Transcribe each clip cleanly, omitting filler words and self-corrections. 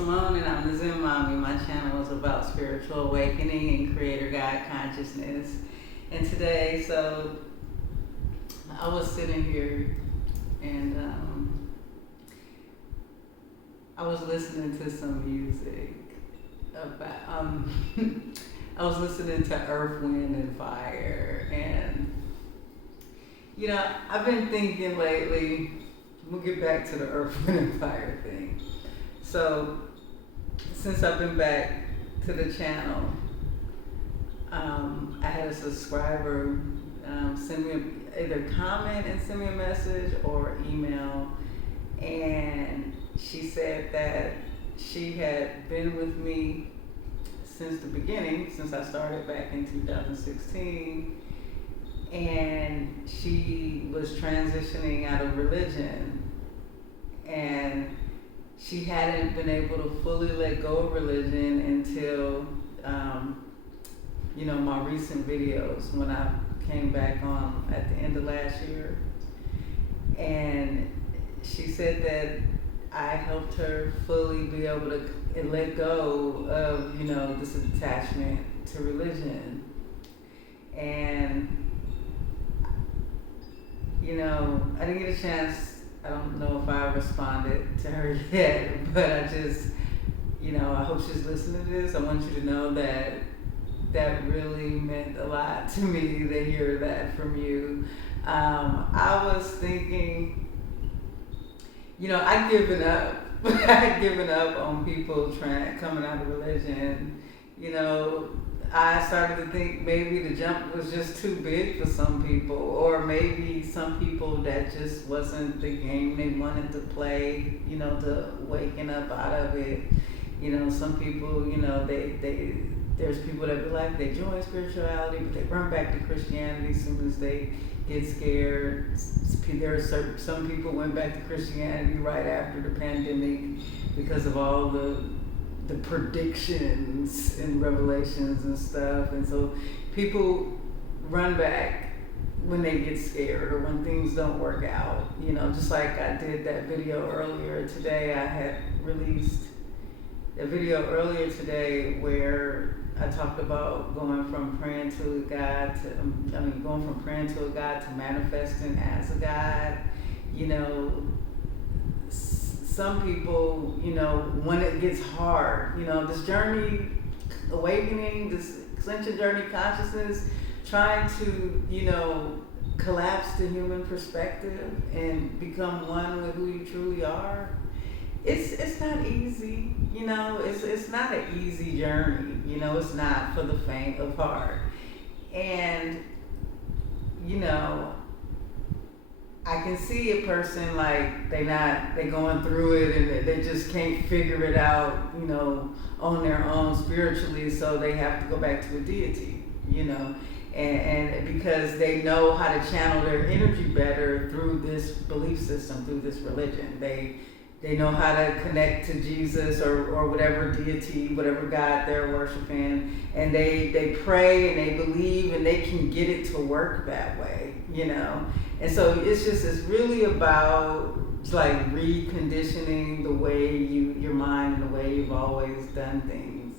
Simone, and I'm the Zen Mommy. My channel is about spiritual awakening and creator God consciousness. And today, I was sitting here and I was listening to some music about, I was listening to Earth, Wind, and Fire. And, I've been thinking lately, we'll get back to the Earth, Wind, and Fire thing. So, since I've been back to the channel, I had a subscriber send me either comment and send me a message or email, and she said that she had been with me since the beginning, since I started back in 2016, and she was transitioning out of religion, and she hadn't been able to fully let go of religion until, my recent videos when I came back on at the end of last year. And she said that I helped her fully be able to let go of, this attachment to religion. And, I didn't get a chance. I don't know if I responded to her yet, but I just, I hope she's listening to this. I want you to know that really meant a lot to me to hear that from you. I was thinking, I'd given up. I'd given up on people coming out of religion. I started to think maybe the jump was just too big for some people, or maybe some people that just wasn't the game they wanted to play, to waking up out of it. Some people, there's people that be like, they join spirituality, but they run back to Christianity as soon as they get scared. Some people went back to Christianity right after the pandemic because of all the predictions and revelations and stuff. And so people run back when they get scared or when things don't work out. Just like I did that video earlier today. I had released a video earlier today where I talked about going from praying to God going from praying to a God to manifesting as a God. Some people, when it gets hard, this journey, awakening, this Ascension journey consciousness, trying to, collapse the human perspective and become one with who you truly are. It's not easy, it's not an easy journey, it's not for the faint of heart. And, I can see a person like they going through it and they just can't figure it out, on their own spiritually, so they have to go back to a deity, and because they know how to channel their energy better through this belief system, through this religion. They know how to connect to Jesus or whatever deity, whatever God they're worshiping, and they pray and they believe and they can get it to work that way, And so it's really about like reconditioning the way your mind and the way you've always done things.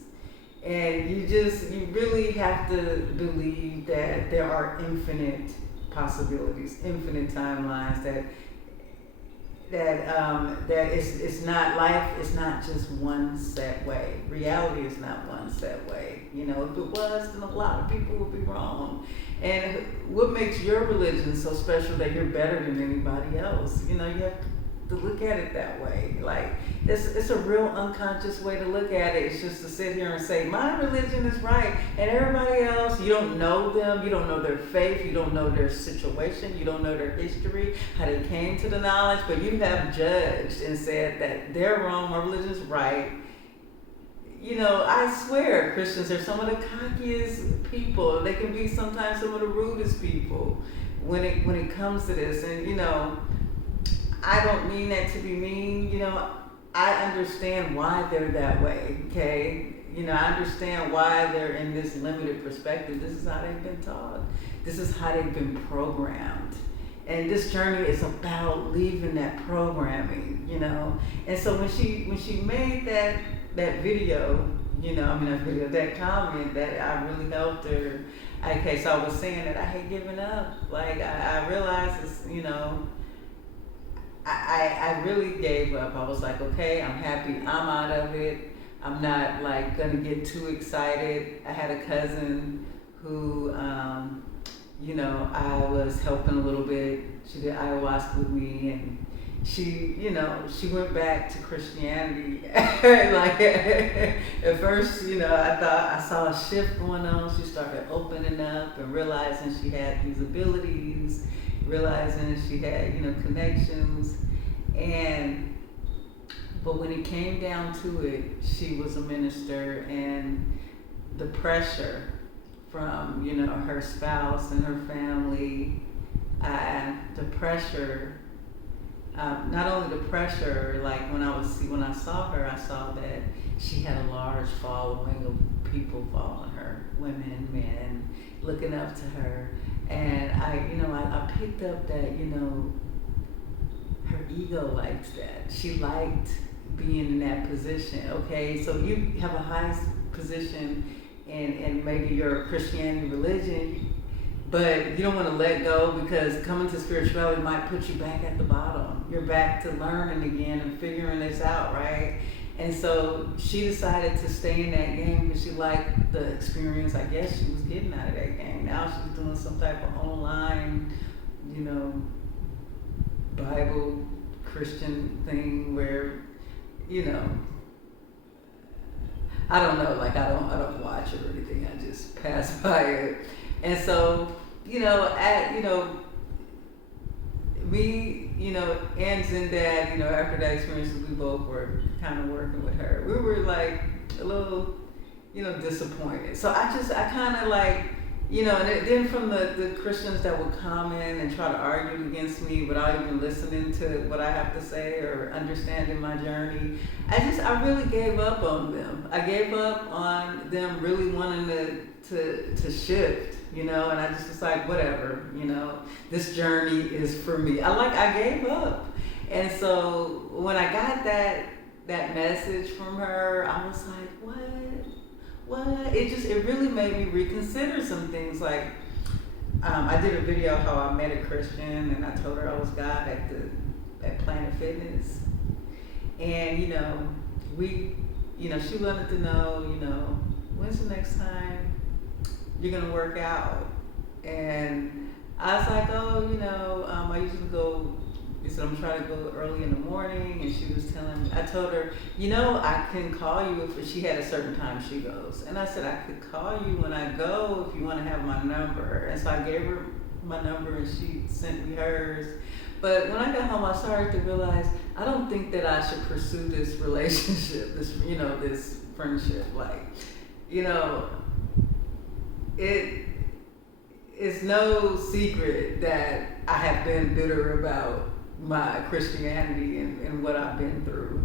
And you really have to believe that there are infinite possibilities, infinite timelines, that it's not life. It's not just one set way. Reality is not one set way. If it was, then a lot of people would be wrong. And what makes your religion so special that you're better than anybody else? You have to look at it that way. Like it's a real unconscious way to look at it. It's just to sit here and say my religion is right, and everybody else, you don't know them, you don't know their faith, you don't know their situation, you don't know their history, how they came to the knowledge, but you have judged and said that they're wrong, my religion's right. I swear Christians are some of the cockiest people. They can be sometimes some of the rudest people when it comes to this. And I don't mean that to be mean. I understand why they're that way, okay? I understand why they're in this limited perspective. This is how they've been taught. This is how they've been programmed. And this journey is about leaving that programming, you know. And so when she made that video, you know, that comment, that I really helped her. Okay, so I was saying that I hate giving up. Like I realized it's, you know, I really gave up. I was like, okay, I'm happy I'm out of it. I'm not like gonna get too excited. I had a cousin who, you know, I was helping a little bit. She did ayahuasca with me, and she, you know, she went back to Christianity. Like at first, you know, I thought I saw a shift going on. She started opening up and realizing she had these abilities, realizing she had, you know, connections. But when it came down to it, she was a minister, and the pressure from, you know, her spouse and her family, the pressure, not only the pressure, like when I saw her, I saw that she had a large following of people following her, women, men, looking up to her. And I picked up that, you know, her ego liked that. She liked being in that position. Okay, so you have a high position in maybe your Christianity religion, but you don't want to let go, because coming to spirituality might put you back at the bottom. You're back to learning again and figuring this out, right? And so she decided to stay in that game because she liked the experience, I guess, she was getting out of that game. Now she's doing some type of online, you know, Bible Christian thing where, you know, I don't know, like I don't watch it or anything. I just pass by it. And so, you know, me, you know, and Zen Dad, you know, after that experience, we both were kind of working with her. We were like a little, you know, disappointed. So I kind of like, you know, and then from the Christians that would comment and try to argue against me without even listening to what I have to say or understanding my journey, I really gave up on them. I gave up on them really wanting to shift, you know, and I just was like, whatever, you know, this journey is for me. I gave up. And so when I got that message from her, I was like, what? It really made me reconsider some things. Like, I did a video how I met a Christian, and I told her I was God at Planet Fitness. And, you know, she wanted to know, you know, when's the next time you're gonna work out? And I was like, oh, you know, I usually go. He said, I'm trying to go early in the morning, and she was telling me, I told her, you know, I can call you if she had a certain time she goes. And I said, I could call you when I go if you want to have my number. And so I gave her my number, and she sent me hers. But when I got home, I started to realize, I don't think that I should pursue this relationship, this friendship. Like, you know, it is no secret that I have been bitter about my Christianity and what I've been through.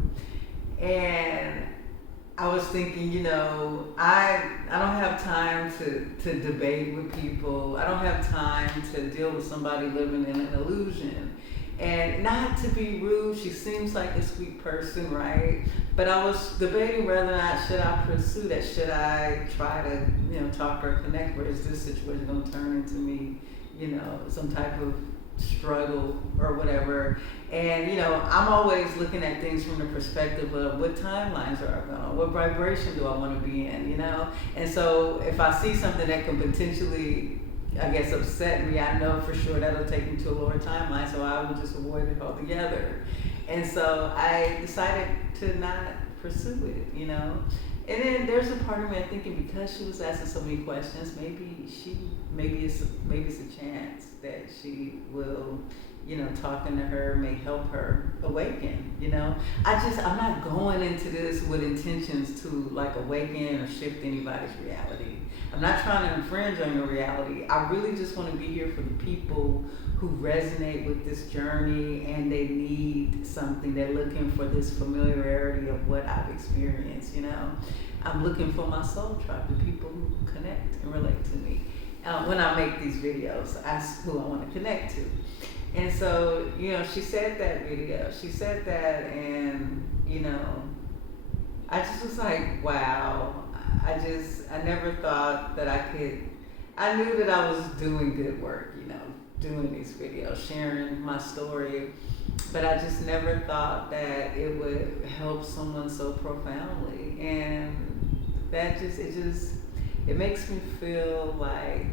And I was thinking, you know, I don't have time to debate with people. I don't have time to deal with somebody living in an illusion. And not to be rude, she seems like a sweet person, right? But I was debating whether or not should I pursue that. Should I try to, you know, talk to her, connect, or is this situation going to turn into me, you know, some type of struggle or whatever? And, you know, I'm always looking at things from the perspective of what timelines are I on, what vibration do I want to be in, you know? And so if I see something that can potentially, I guess, upset me, I know for sure that'll take me to a lower timeline, so I will just avoid it altogether. And so I decided to not pursue it, you know? And then there's a part of me thinking, because she was asking so many questions, maybe it's a chance that she will, you know, talking to her may help her awaken, you know? I'm not going into this with intentions to like awaken or shift anybody's reality. I'm not trying to infringe on your reality. I really just want to be here for the people who resonate with this journey and they need something. They're looking for this familiarity of what I've experienced, you know? I'm looking for my soul tribe, the people who connect and relate to me. When I make these videos, that's who I want to connect to. And so, she said that video. She said that, and, I just was like, wow. I never thought that I knew that I was doing good work, doing these videos, sharing my story, but I just never thought that it would help someone so profoundly. And it makes me feel like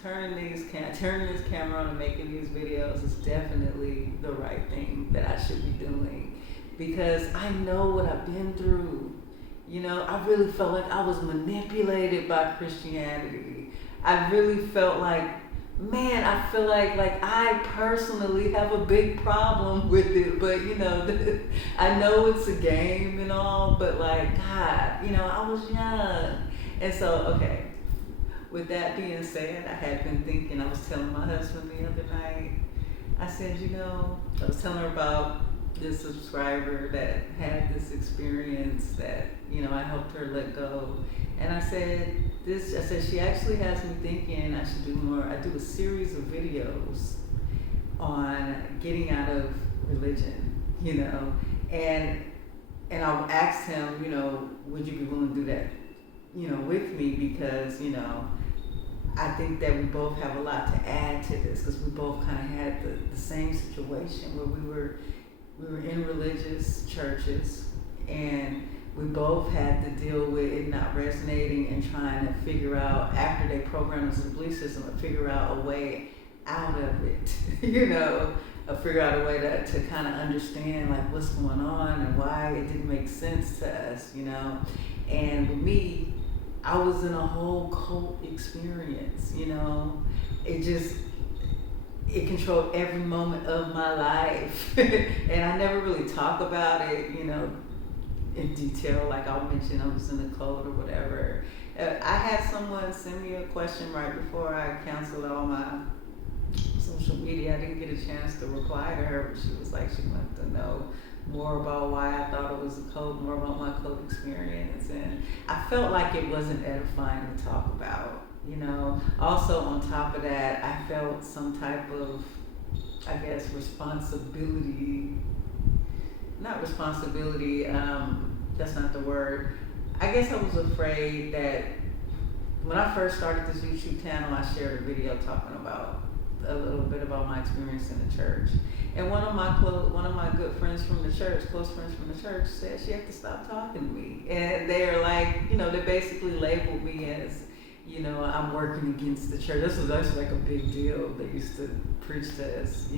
turning this camera on and making these videos is definitely the right thing that I should be doing, because I know what I've been through. I really felt like I was manipulated by Christianity. I really felt like, man, I feel like I personally have a big problem with it, but I know it's a game and all, but like, God, I was young. And so, okay, with that being said, I had been thinking, I was telling my husband the other night, I said, I was telling her about this subscriber that had this experience that, I helped her let go. And I said, she actually has me thinking I should do more. I do a series of videos on getting out of religion, and I asked him, would you be willing to do that, with me? Because, I think that we both have a lot to add to this, because we both kind of had the same situation where we were in religious churches, and we both had to deal with it not resonating and trying to figure out, after they programmed us in the belief system, to figure out a way out of it, figure out a way to kind of understand like what's going on and why it didn't make sense to us, And with me, I was in a whole cult experience, it controlled every moment of my life. And I never really talk about it, in detail. Like I'll mention I was in a cult or whatever. I had someone send me a question right before I canceled all my social media. I didn't get a chance to reply to her, but she was like, she wanted to know more about why I thought it was a cult, more about my cult experience. And I felt like it wasn't edifying to talk about. Also on top of that, I felt some type of, I guess, that's not the word. I guess I was afraid that when I first started this YouTube channel, I shared a video talking about a little bit about my experience in the church. And one of my good friends from the church, close friends from the church, said she had to stop talking to me. And they're like, they basically labeled me as, I'm working against the church. This was actually like a big deal. They used to preach to us,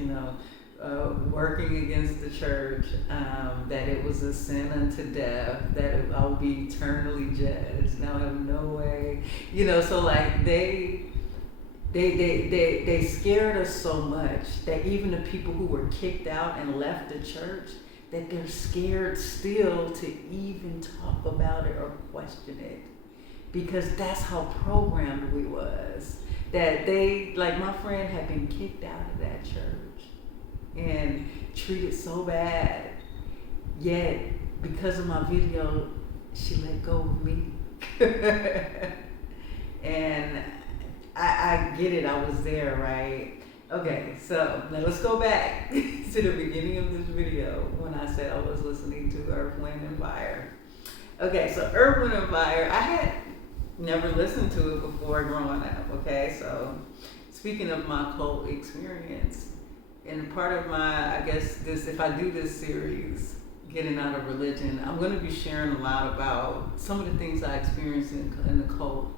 working against the church, that it was a sin unto death, that I would be eternally judged. Now I have no way, so like they scared us so much that even the people who were kicked out and left the church, that they're scared still to even talk about it or question it. Because that's how programmed we was. That like my friend had been kicked out of that church and treated so bad. Yet, because of my video, she let go of me. And I get it, I was there, right? Okay, so now let's go back to the beginning of this video when I said I was listening to Earth, Wind, and Fire. Okay, so Earth, Wind, and Fire, I had never listened to it before growing up, okay? So speaking of my cult experience, and part of my, I guess, if I do this series, Getting Out of Religion, I'm going to be sharing a lot about some of the things I experienced in the cult.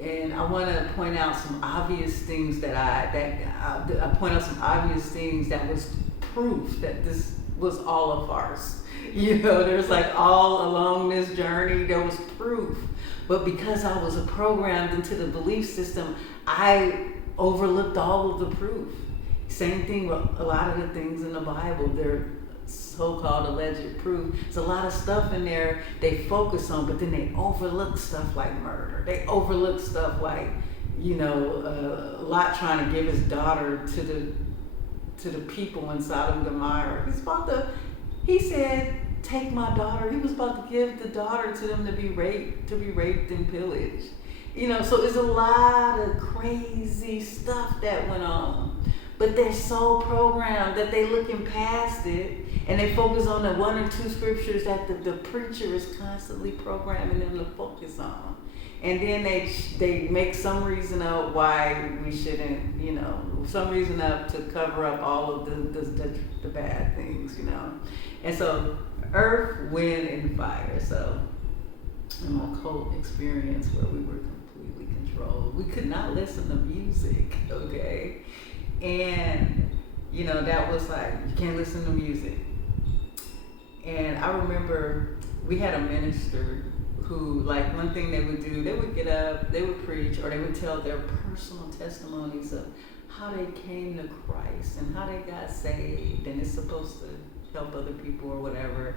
And I want to point out some obvious things I point out some obvious things that was proof that this was all a farce. There's like all along this journey, there was proof. But because I was programmed into the belief system, I overlooked all of the proof. Same thing with a lot of the things in the Bible. They're so-called alleged proof. There's a lot of stuff in there they focus on, but then they overlook stuff like murder. They overlook stuff like, Lot trying to give his daughter to the people in Sodom and Gomorrah. He said, take my daughter. He was about to give the daughter to them to be raped and pillaged. So there's a lot of crazy stuff that went on. but they're so programmed that they looking past it and they focus on the one or two scriptures that the preacher is constantly programming them to focus on. And then they make some reason up why we shouldn't, some reason up to cover up all of the bad things, And so earth, wind, and fire. So in my cult experience where we were completely controlled, we could not listen to music, okay? And, that was like, you can't listen to music. And I remember we had a minister who, like, one thing they would do, they would get up, they would preach, or they would tell their personal testimonies of how they came to Christ and how they got saved, and it's supposed to help other people or whatever.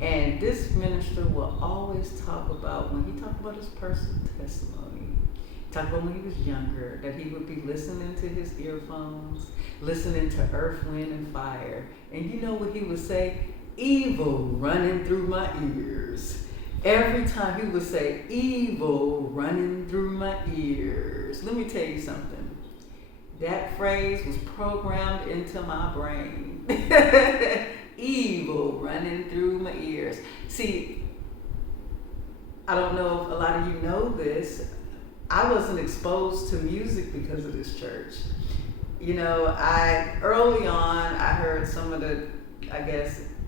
And this minister will always talk about, when he talked about his personal testimony, talk about when he was younger, that he would be listening to his earphones, listening to earth, wind, and fire. And you know what he would say? Evil running through my ears. Every time he would say, evil running through my ears. Let me tell you something. That phrase was programmed into my brain. Evil running through my ears. See, I don't know if a lot of you know this. I wasn't exposed to music because of this church. Early on, I heard some of the,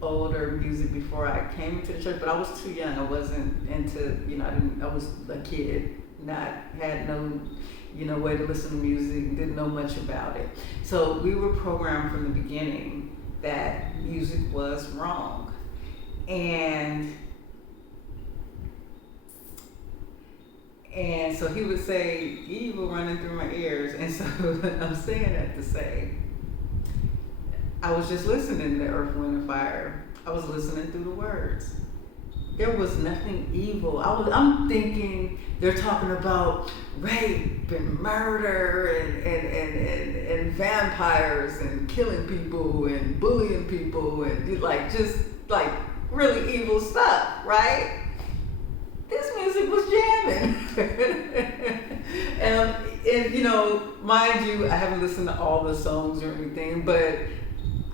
older music before I came into the church, but I was too young. I wasn't into, I was a kid, had no, way to listen to music, didn't know much about it. So we were programmed from the beginning that music was wrong. And so he would say, evil running through my ears. And so I'm saying that to say, I was just listening to Earth, Wind, and Fire. I was listening through the words. There was nothing evil. I'm thinking they're talking about rape and murder and vampires and killing people and bullying people and just really evil stuff, right? This music was jamming. and mind you, I haven't listened to all the songs or anything, but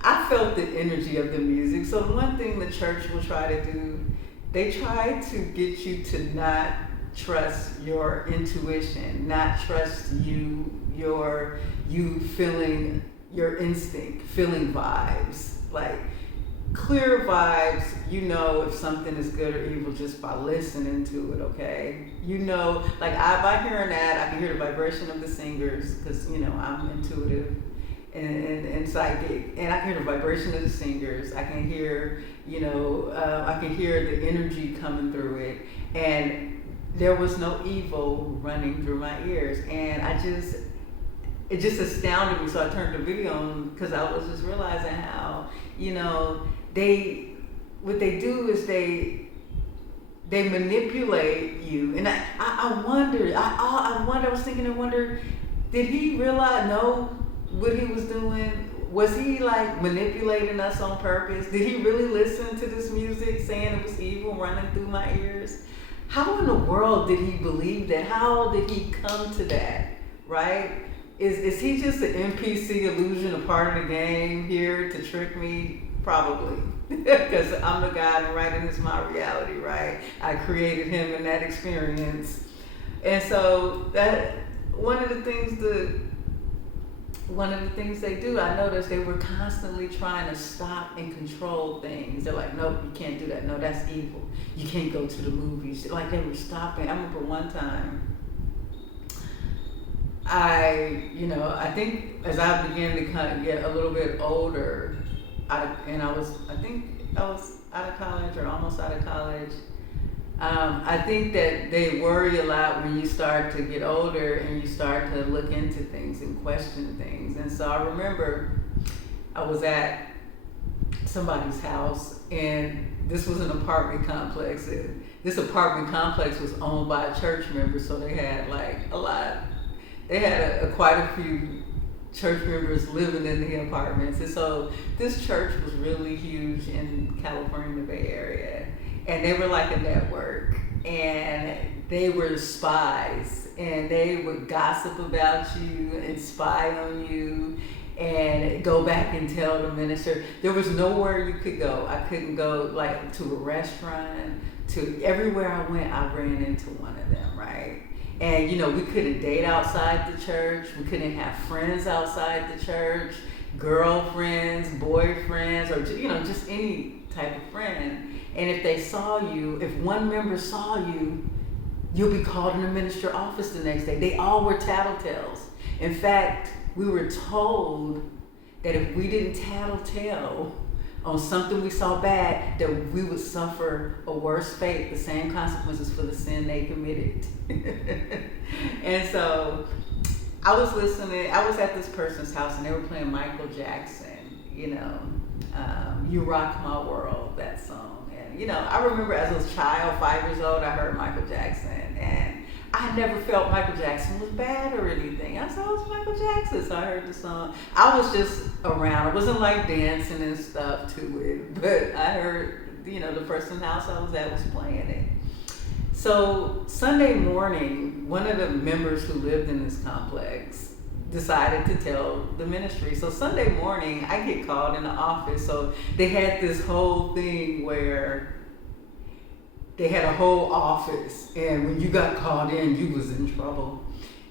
I felt the energy of the music. So one thing the church will try to do, they try to get you to not trust your intuition, not trust you feeling your instinct, feeling vibes. Like clear vibes, if something is good or evil just by listening to it, okay? By hearing that, I can hear the vibration of the singers because, I'm intuitive and psychic, and I can hear the vibration of the singers. I can hear, I can hear the energy coming through it, and there was no evil running through my ears, and it just astounded me. So I turned the video on because I was just realizing how, what they do is they manipulate you, and I wondered, I was thinking, did he know what he was doing? Was he manipulating us on purpose? Did he really listen to this music saying it was evil running through my ears? How in the world did he believe that? How did he come to that, right? Is he just an NPC illusion, a part of the game here to trick me? Probably, because I'm the God and writing is my reality, right? I created him in that experience. And so that one of the things they do, I noticed they were constantly trying to stop and control things. They're like, nope, you can't do that. No, that's evil. You can't go to the movies. Like they were stopping. I remember one time, I think as I began to kind of get a little bit older, I was out of college or almost out of college. I think that they worry a lot when you start to get older and you start to look into things and question things. And so I remember I was at somebody's house, and this was an apartment complex. And this apartment complex was owned by a church member, so they had quite a few church members living in the apartments. And so this church was really huge in California, the Bay Area. And they were like a network, and they were spies, and they would gossip about you and spy on you. and go back and tell the minister. There was nowhere you could go. I couldn't go like to a restaurant, to everywhere I went, I ran into one of them, right? And we couldn't date outside the church. We couldn't have friends outside the church, girlfriends, boyfriends, or just any type of friend. And if they saw you, if one member saw you, you'll be called in the minister office the next day. They all were tattletales. In fact, we were told that if we didn't tattletale on something we saw bad, that we would suffer a worse fate, the same consequences for the sin they committed. And so I was listening, I was at this person's house and they were playing Michael Jackson, You Rock My World, that song. And I remember as a child, 5 years old, I heard Michael Jackson, and I never felt Michael Jackson was bad or anything. I said, oh, it's Michael Jackson. So I heard the song. I was just around. I wasn't like dancing and stuff to it, but I heard, the person's house I was at was playing it. So Sunday morning, one of the members who lived in this complex decided to tell the ministry. So Sunday morning, I get called in the office. So they had this whole thing where they had a whole office, and when you got called in, you was in trouble.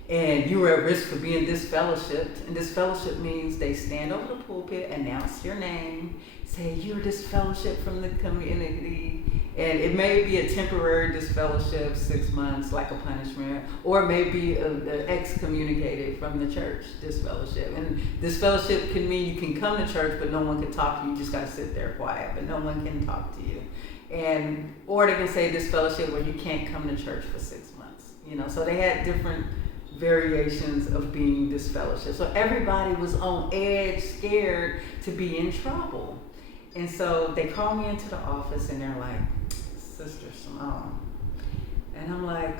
And you were at risk for being disfellowshipped. And disfellowship means they stand over the pulpit, announce your name, say you're disfellowshipped from the community. And it may be a temporary disfellowship, 6 months, like a punishment, or it may be excommunicated from the church, disfellowship. And disfellowship can mean you can come to church, but no one can talk to you. You just got to sit there quiet, but no one can talk to you. Or they can say disfellowship where you can't come to church for 6 months. So they had different variations of being disfellowship. So everybody was on edge, scared to be in trouble. And so they called me into the office and they're like, Sister Simone. And I'm like,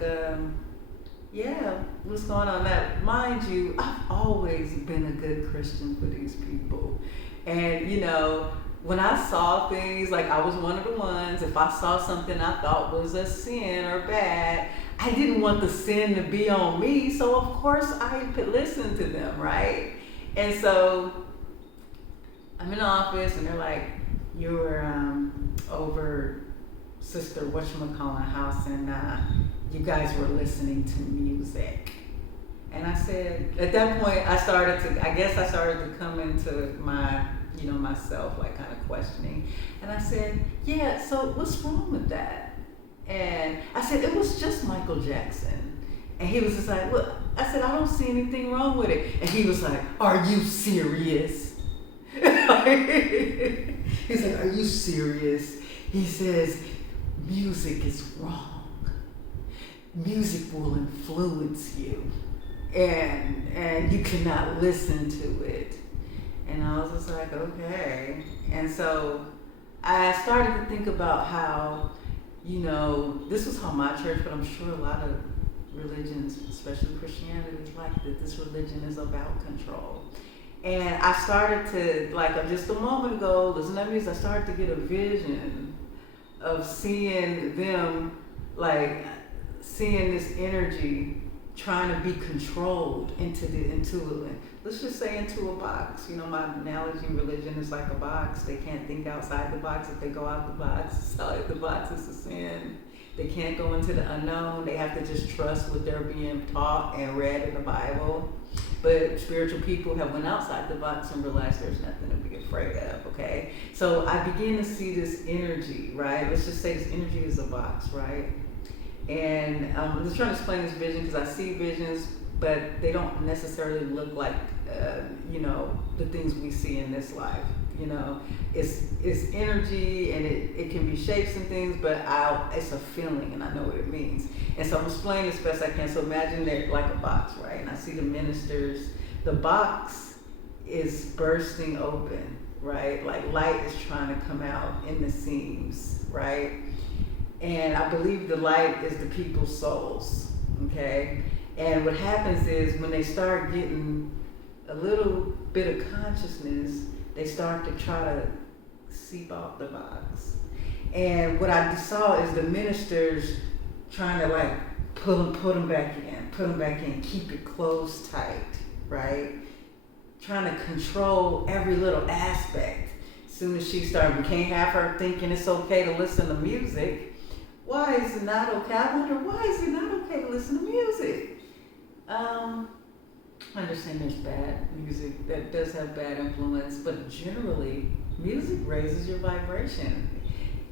yeah, what's going on? Now, mind you, I've always been a good Christian for these people. And, when I saw things, like I was one of the ones, if I saw something I thought was a sin or bad, I didn't want the sin to be on me, so of course I could listen to them, right? And so I'm in the office and they're like, you were over Sister whatchamacallit house and you guys were listening to music. And I said, at that point I started to come into my myself, like kind of questioning. And I said, yeah, so what's wrong with that? And I said, it was just Michael Jackson. And he was just like, well, I said, I don't see anything wrong with it. And he was like, are you serious? He's like, are you serious? He says, music is wrong. Music will influence you. And you cannot listen to it. And I was just like, okay. And so I started to think about how, this was how my church, but I'm sure a lot of religions, especially Christianity, is like that. This religion is about control. And I started to, like just a moment ago, listening to music, I started to get a vision of seeing them, like seeing this energy trying to be controlled into let's just say into a box. My analogy, religion is like a box. They can't think outside the box. If they go out the box, outside the box is a sin. They can't go into the unknown. They have to just trust what they're being taught and read in the Bible. But spiritual people have went outside the box and realized there's nothing to be afraid of, okay? So I began to see this energy, right? Let's just say this energy is a box, right? And I'm just trying to explain this vision because I see visions, but they don't necessarily look like, the things we see in this life. It's energy and it can be shapes and things, but it's a feeling and I know what it means. And so I'm explaining as best I can. So imagine they're like a box, right? And I see the ministers. The box is bursting open, right? Like light is trying to come out in the seams, right? And I believe the light is the people's souls, okay? And what happens is when they start getting a little bit of consciousness, they start to try to seep out the box. And what I saw is the ministers trying to like put them back in, keep it closed tight, right? trying to control every little aspect. As soon as she started, we can't have her thinking it's okay to listen to music. Why is it not okay? I wonder, why is it not okay to listen to music? I understand there's bad music that does have bad influence, but generally, music raises your vibration.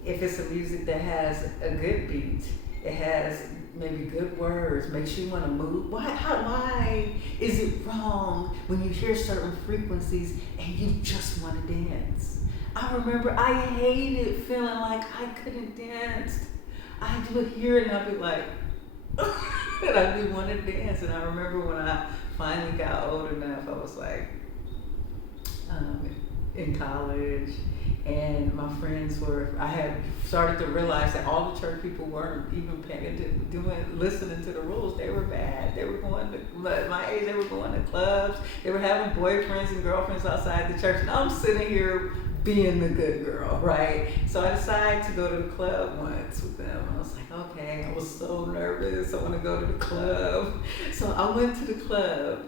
If it's a music that has a good beat, it has maybe good words, makes you want to move. Why is it wrong when you hear certain frequencies and you just want to dance? I remember I hated feeling like I couldn't dance. I would hear it and I'd be like, and I'd be wanting to dance. And I remember when I finally got old enough, I was like in college, and my friends I had started to realize that all the church people weren't even listening to the rules. They were bad. They were going to, my age, they were going to clubs. They were having boyfriends and girlfriends outside the church. And I'm sitting here being the good girl, right? So I decided to go to the club once with them. I was like, okay, I was so nervous. I want to go to the club. So I went to the club,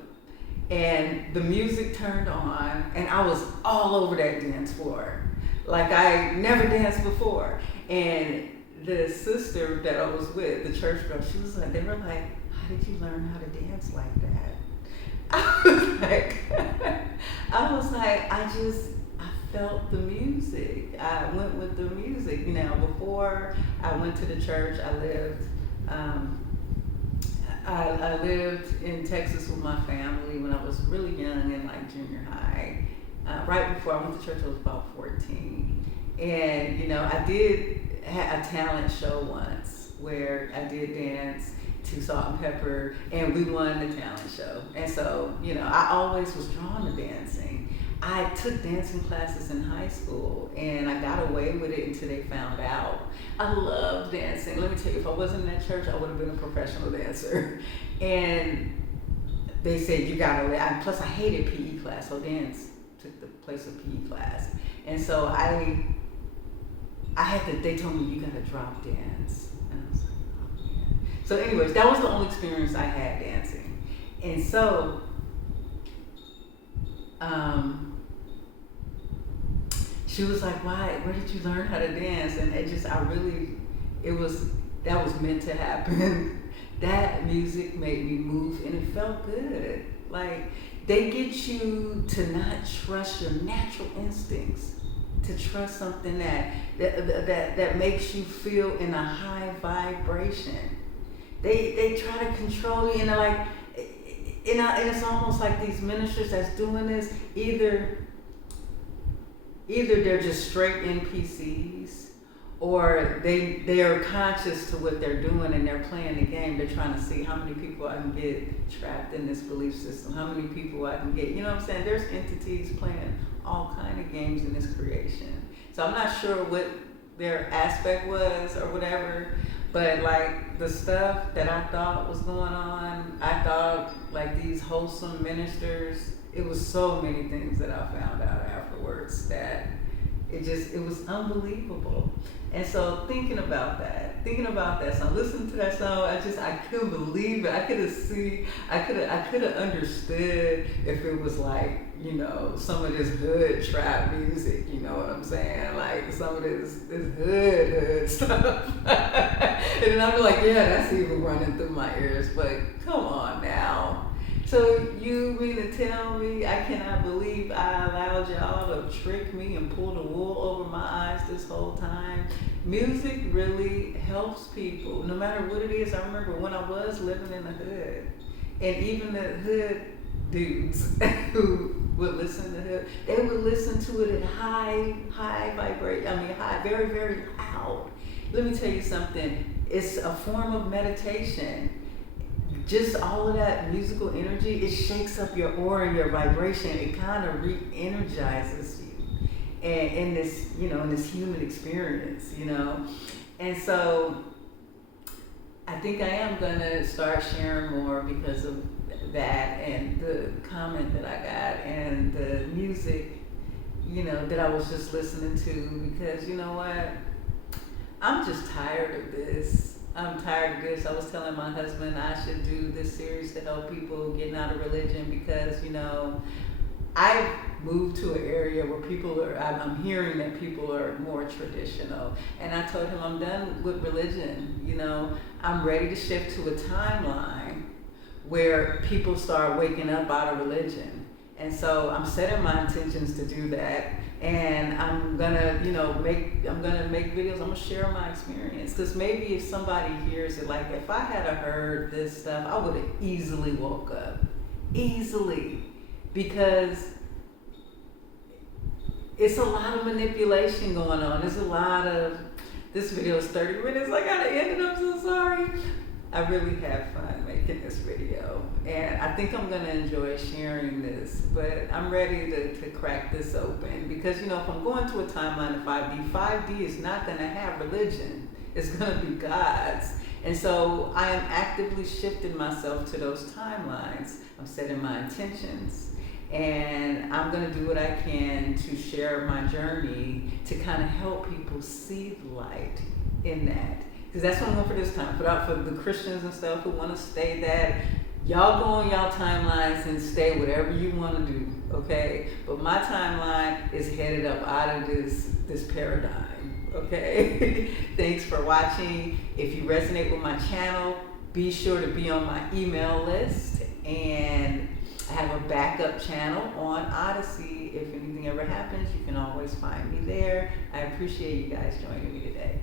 and the music turned on, and I was all over that dance floor. Like I never danced before. And the sister that I was with, the church girl, they were like, how did you learn how to dance like that? I felt the music. I went with the music. Now, before I went to the church, I lived in Texas with my family when I was really young, in like junior high. Right before I went to church, I was about 14. And, I did have a talent show once where I did dance to Salt and Pepper, and we won the talent show. And so, I always was drawn to dancing. I took dancing classes in high school, and I got away with it until they found out. I loved dancing. Let me tell you, if I wasn't in that church, I would have been a professional dancer. And they said, you gotta, plus I hated PE class, so dance took the place of PE class. And so they told me, you gotta drop dance. And I was like, oh man. So anyways, that was the only experience I had dancing. And so, she was like, where did you learn how to dance? And that was meant to happen. That music made me move, and it felt good. Like, they get you to not trust your natural instincts, to trust something that makes you feel in a high vibration. They try to control you, and they're like, and it's almost like these ministers that's doing this, either they're just straight NPCs, or they are conscious to what they're doing and they're playing the game. They're trying to see how many people I can get trapped in this belief system, how many people I can get, you know what I'm saying? There's entities playing all kind of games in this creation. So I'm not sure what their aspect was or whatever, but like the stuff that I thought was going on, I thought like these wholesome ministers, it was so many things that I found out afterwards that it was unbelievable. And so thinking about that song, listening to that song, I couldn't believe it. I could have understood if it was like, some of this hood trap music, you know what I'm saying? Like some of this hood stuff. And then I'd be like, yeah, that's even running through my ears, but come on now. So you mean to tell me I cannot believe I allowed y'all to trick me and pull the wool over my eyes this whole time? Music really helps people, no matter what it is. I remember when I was living in the hood, and even the hood dudes who would listen to it, they would listen to it at high very, very loud. Let me tell you something, it's a form of meditation. Just all of that musical energy, it shakes up your aura and your vibration. It kind of re-energizes you, and in this human experience, And so I think I am gonna start sharing more because of that and the comment that I got and the music, that I was just listening to, because you know what? I'm just tired of this. I'm tired of this. I was telling my husband I should do this series to help people getting out of religion because, I've moved to an area where I'm hearing that people are more traditional. And I told him I'm done with religion. You know, I'm ready to shift to a timeline where people start waking up out of religion. And so I'm setting my intentions to do that. And I'm gonna, make videos. I'm gonna share my experience, because maybe if somebody hears it, like if I had heard this stuff, I would have easily woke up, because it's a lot of manipulation going on. There's a lot of, this video is 30 minutes. I gotta end it. I'm so sorry. I really had fun making this video, and I think I'm gonna enjoy sharing this, but I'm ready to crack this open, because if I'm going to a timeline of 5D is not gonna have religion. It's gonna be God's. And so I am actively shifting myself to those timelines. I'm setting my intentions, and I'm gonna do what I can to share my journey to kind of help people see the light in that. Because that's what I'm going for this time. For the Christians and stuff who want to stay that, y'all go on y'all timelines and stay whatever you want to do, okay? But my timeline is headed up out of this paradigm, okay? Thanks for watching. If you resonate with my channel, be sure to be on my email list. And I have a backup channel on Odyssey. If anything ever happens, you can always find me there. I appreciate you guys joining me today.